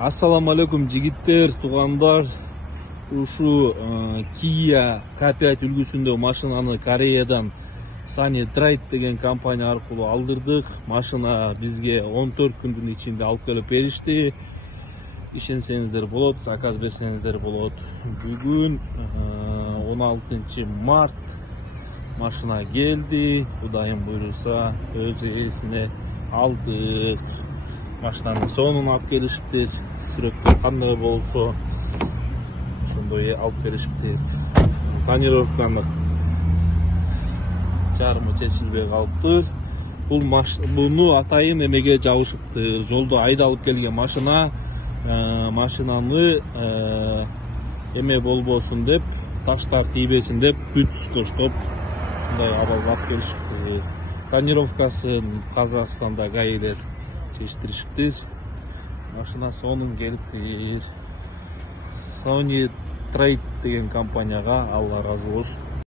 Ассаламу алейкум жигиттер, туугандар. Ушу Kia K5 үлгүсүндө машинаны Кореядан Sunny Trade деген компания аркылуу алдырдык. Машина бизге 14 күндүн ичинде алып келип беришти. Ишенсеңиздер болот, заказ берсеңиздер болот. Бүгүн 16 март машина келди. Кудайым буйруса өз ээлесине алдык. Машинанын сонун алып келишиптир. Сүрөттөр кандай болсо ошондой алып беришиптир. Тонировканы жарымы чечилбей калыптыр. Буну атайын эмеге жабышыптыр. Жолдо айдалып келген машинаны эме болбосун деп, таштар тийбесин деп, бүт скоштоп ушундай абалга алып келишиптир. Тонировкасын Казакстанда гаилер чечтиришиптир. Машина сонун келиптир. Sunny Trade деген компанияга Алла разы болсун.